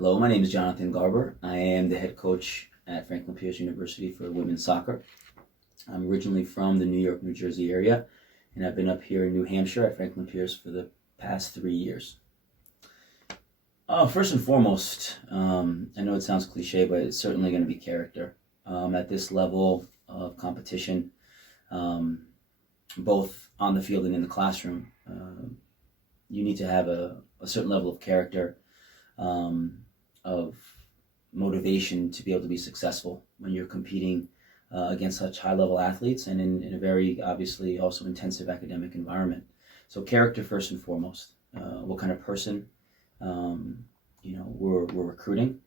Hello, my name is Jonathan Garbar. I am the head coach at Franklin Pierce University for women's soccer. I'm originally from the New York, New Jersey area, and I've been up here in New Hampshire at Franklin Pierce for the past 3 years. First and foremost, I know it sounds cliche, but it's certainly going to be character. At this level of competition, both on the field and in the classroom, you need to have a certain level of character, of motivation to be able to be successful when you're competing against such high-level athletes and in a very, obviously, also intensive academic environment. So character first and foremost. What kind of person we're recruiting.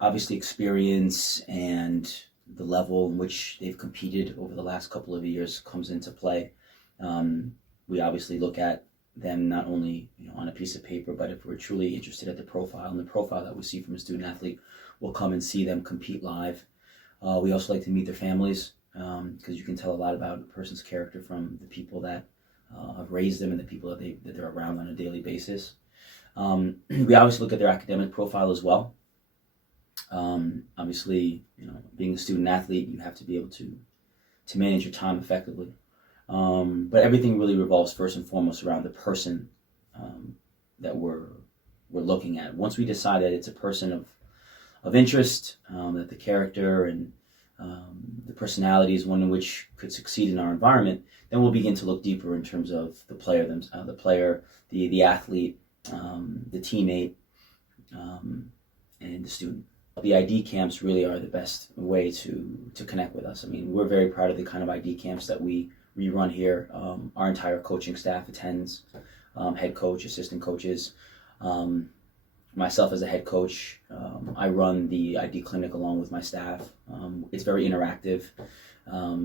Obviously experience and the level in which they've competed over the last couple of years comes into play. We obviously look at them not only on a piece of paper, but if we're truly interested at the profile, and the profile that we see from a student athlete, we'll come and see them compete live. We also like to meet their families, because you can tell a lot about a person's character from the people that have raised them and the people that they're around on a daily basis. We obviously look at their academic profile as well. Obviously, being a student athlete, you have to be able to manage your time effectively. But everything really revolves first and foremost around the person that we're looking at. Once we decide that it's a person of interest, that the character and the personality is one in which could succeed in our environment, then we'll begin to look deeper in terms of the player, the athlete, the teammate, and the student. The ID camps really are the best way to connect with us. I mean, we're very proud of the kind of ID camps that we run here. Our entire coaching staff attends, head coach, assistant coaches. Myself as a head coach, I run the ID clinic along with my staff. It's very interactive.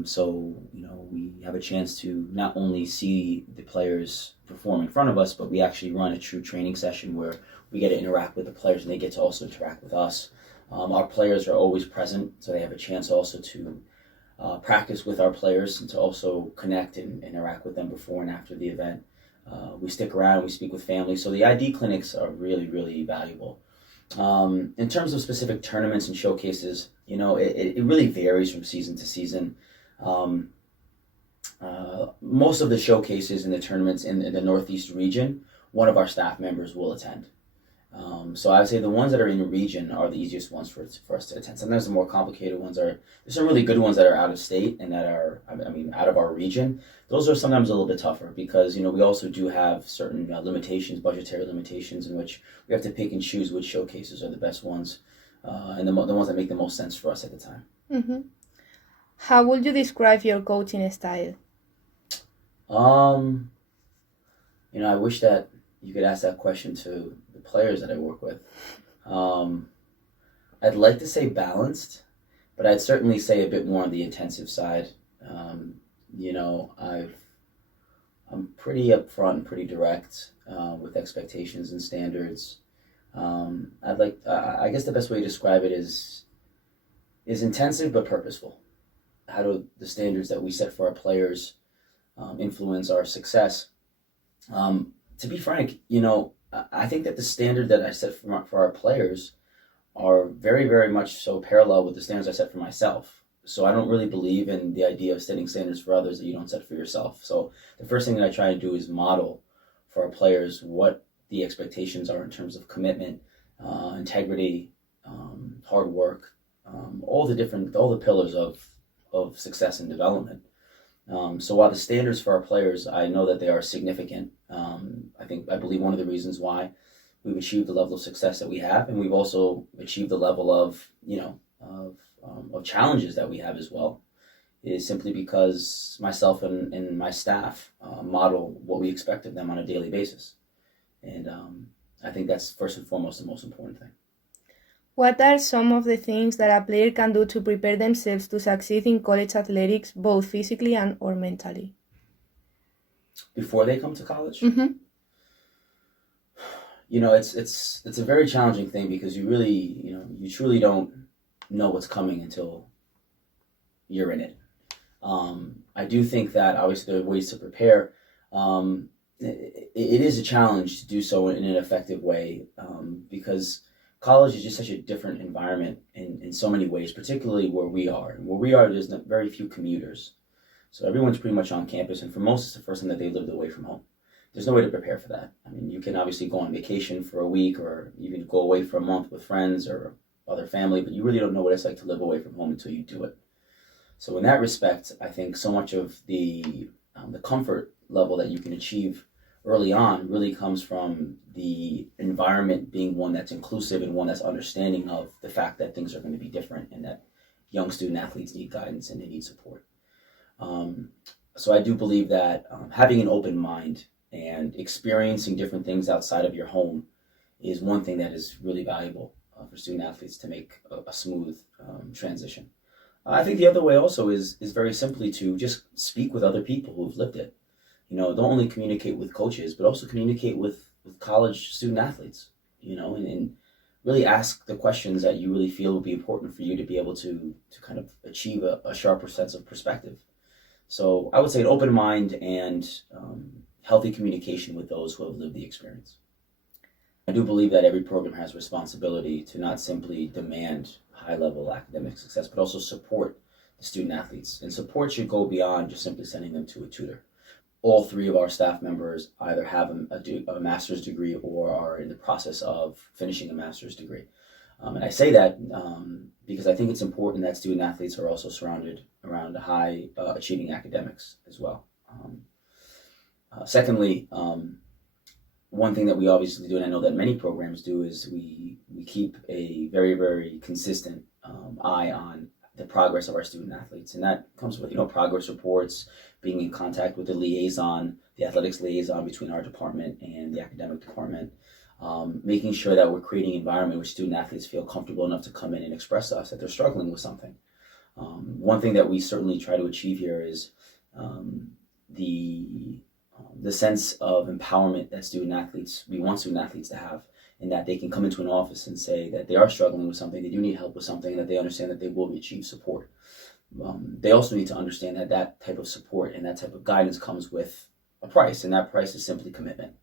So, we have a chance to not only see the players perform in front of us, but we actually run a true training session where we get to interact with the players and they get to also interact with us. Our players are always present, so they have a chance also to practice with our players and to also connect and interact with them before and after the event. We stick around, we speak with families, so the ID clinics are really, really valuable. In terms of specific tournaments and showcases, it really varies from season to season. Most of the showcases and the tournaments in the Northeast region, one of our staff members will attend. So I would say the ones that are in the region are the easiest ones for us to attend. Sometimes the more complicated ones there's some really good ones that are out of state and that are, out of our region. Those are sometimes a little bit tougher because, we also do have certain limitations, budgetary limitations, in which we have to pick and choose which showcases are the best ones and the ones that make the most sense for us at the time. Mm-hmm. How would you describe your coaching style? I wish that you could ask that question to the players that I work with. I'd like to say balanced, but I'd certainly say a bit more on the intensive side. I'm pretty upfront and pretty direct with expectations and standards. I guess the best way to describe it is intensive but purposeful. How do the standards that we set for our players influence our success? To be frank, I think that the standard that I set for our players are very, very much so parallel with the standards I set for myself. So I don't really believe in the idea of setting standards for others that you don't set for yourself. So the first thing that I try to do is model for our players what the expectations are in terms of commitment, integrity, hard work, all the pillars of success and development. So while the standards for our players, I know that they are significant. I believe one of the reasons why we've achieved the level of success that we have, and we've also achieved the level of challenges that we have as well, is simply because myself and my staff model what we expect of them on a daily basis. And I think that's first and foremost the most important thing. What are some of the things that a player can do to prepare themselves to succeed in college athletics, both physically or mentally? Before they come to college? Mm-hmm. It's a very challenging thing because you really, you truly don't know what's coming until you're in it. I do think that obviously there are ways to prepare. it is a challenge to do so in an effective way, because college is just such a different environment in so many ways, particularly where we are. And where we are, there's very few commuters. So everyone's pretty much on campus, and for most, it's the first time that they lived away from home. There's no way to prepare for that. I mean, you can obviously go on vacation for a week, or you can go away for a month with friends or other family, but you really don't know what it's like to live away from home until you do it. So in that respect, I think so much of the comfort level that you can achieve early on really comes from the environment being one that's inclusive and one that's understanding of the fact that things are going to be different and that young student athletes need guidance and they need support. So I do believe that having an open mind and experiencing different things outside of your home is one thing that is really valuable for student athletes to make a smooth transition. I think the other way also is very simply to just speak with other people who've lived it. Don't only communicate with coaches, but also communicate with college student athletes, and really ask the questions that you really feel would be important for you to be able to kind of achieve a sharper sense of perspective. So I would say an open mind and healthy communication with those who have lived the experience. I do believe that every program has responsibility to not simply demand high-level academic success, but also support the student athletes. And support should go beyond just simply sending them to a tutor. All three of our staff members either have a master's degree or are in the process of finishing a master's degree. And I say that because I think it's important that student athletes are also surrounded around high achieving academics as well. Secondly, one thing that we obviously do, and I know that many programs do, is we keep a very, very consistent eye on the progress of our student athletes. And that comes with, progress reports, being in contact with the athletics liaison between our department and the academic department, making sure that we're creating an environment where student athletes feel comfortable enough to come in and express to us that they're struggling with something. One thing that we certainly try to achieve here is the sense of empowerment that we want student athletes to have, and that they can come into an office and say that they are struggling with something, they do need help with something, and that they understand that they will achieve support. They also need to understand that that type of support and that type of guidance comes with a price, and that price is simply commitment.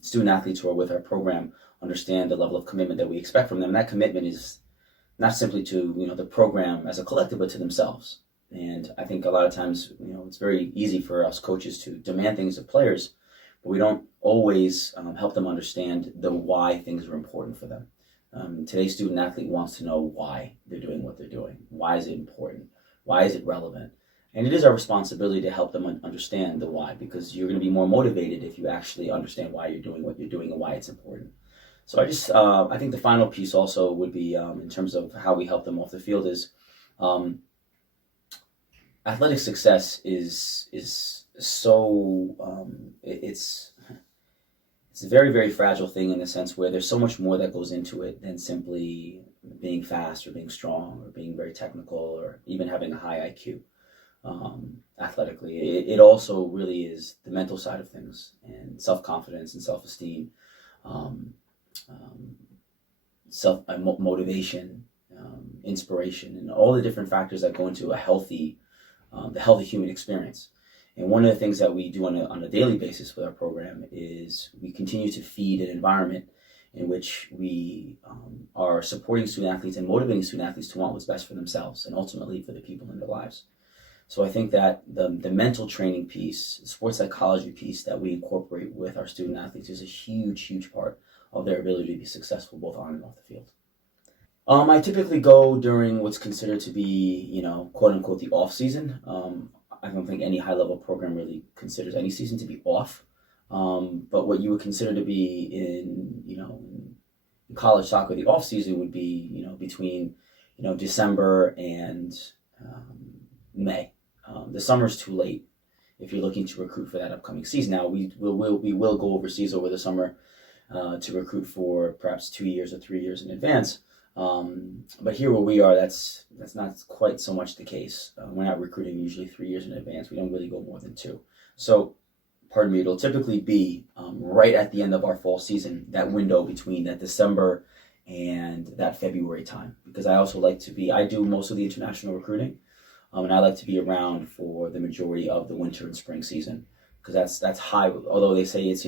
Student athletes who are with our program understand the level of commitment that we expect from them. That commitment is not simply to the program as a collective, but to themselves. And I think a lot of times, it's very easy for us coaches to demand things of players, but we don't always help them understand the why things are important for them. Today's student athlete wants to know why they're doing what they're doing. Why is it important? Why is it relevant? And it is our responsibility to help them understand the why, because you're going to be more motivated if you actually understand why you're doing what you're doing and why it's important. So I think the final piece also would be in terms of how we help them off the field is athletic success is so it's a very, very fragile thing in the sense where there's so much more that goes into it than simply being fast or being strong or being very technical or even having a high IQ. Athletically, it also really is the mental side of things, and self-confidence and self-esteem, motivation, inspiration, and all the different factors that go into the healthy human experience. And one of the things that we do on a daily basis with our program is we continue to feed an environment in which we are supporting student athletes and motivating student athletes to want what's best for themselves and ultimately for the people in their lives. So I think that the mental training piece, the sports psychology piece that we incorporate with our student athletes is a huge, huge part of their ability to be successful both on and off the field. I typically go during what's considered to be, quote unquote, the off season. I don't think any high level program really considers any season to be off. But what you would consider to be in college soccer, the off season would be, between, December and May. The summer's too late if you're looking to recruit for that upcoming season. Now we will go overseas over the summer to recruit for perhaps 2 years or 3 years in advance. But here where we are, that's not quite so much the case. We're not recruiting usually 3 years in advance. We don't really go more than 2. So, pardon me, it'll typically be right at the end of our fall season, that window between that December and that February time. Because I also I do most of the international recruiting, and I like to be around for the majority of the winter and spring season. because that's high. Although they say it's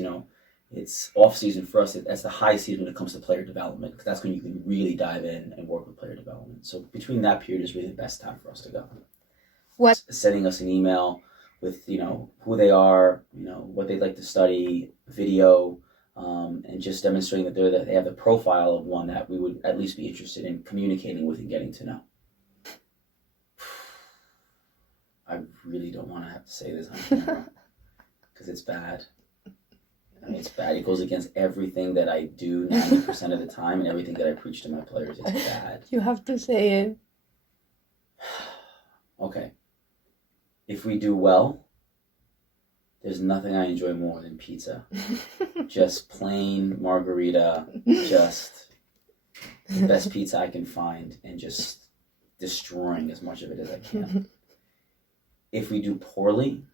it's off season for us, that's the high season when it comes to player development, because that's when you can really dive in and work with player development. So between that period is really the best time for us to go. What? Sending us an email with who they are, what they'd like to study, video, and just demonstrating that they have the profile of one that we would at least be interested in communicating with and getting to know. I really don't want to have to say this on camera because it's bad. I mean, it's bad. It goes against everything that I do 90% of the time and everything that I preach to my players. It's bad. You have to say it. Okay. If we do well, there's nothing I enjoy more than pizza. Just plain margarita, just the best pizza I can find, and just destroying as much of it as I can. If we do poorly,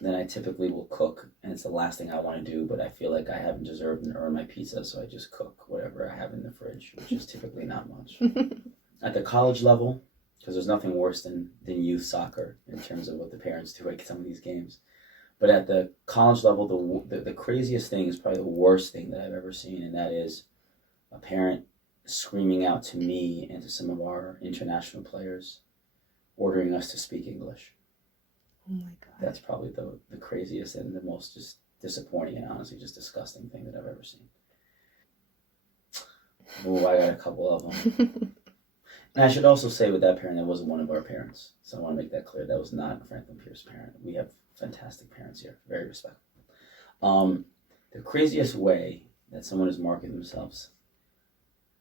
then I typically will cook, and it's the last thing I want to do, but I feel like I haven't deserved and earned my pizza, so I just cook whatever I have in the fridge, which is typically not much. At the college level, because there's nothing worse than youth soccer in terms of what the parents do at some of these games. But at the college level, the craziest thing is probably the worst thing that I've ever seen, and that is a parent screaming out to me and to some of our international players, ordering us to speak English. Oh my God. That's probably the craziest and the most just disappointing and honestly just disgusting thing that I've ever seen. Oh, I got a couple of them. And I should also say with that parent, that wasn't one of our parents. So I want to make that clear. That was not a Franklin Pierce parent. We have fantastic parents here. Very respectful. The craziest way that someone is marketing themselves,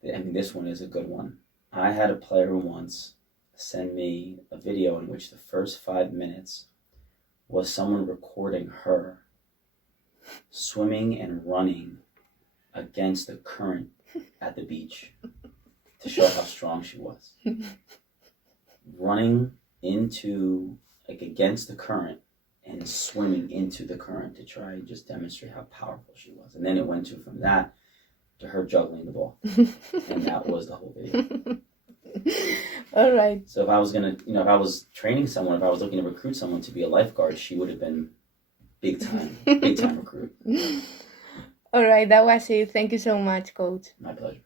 I mean, this one is a good one. I had a player once send me a video in which the first 5 minutes was someone recording her swimming and running against the current at the beach to show how strong she was. Running against the current and swimming into the current to try and just demonstrate how powerful she was. And then it went from that to her juggling the ball. And that was the whole video. All right. So if I was if I was training someone, if I was looking to recruit someone to be a lifeguard, she would have been big time recruit. All right, that was it. Thank you so much, Coach. My pleasure.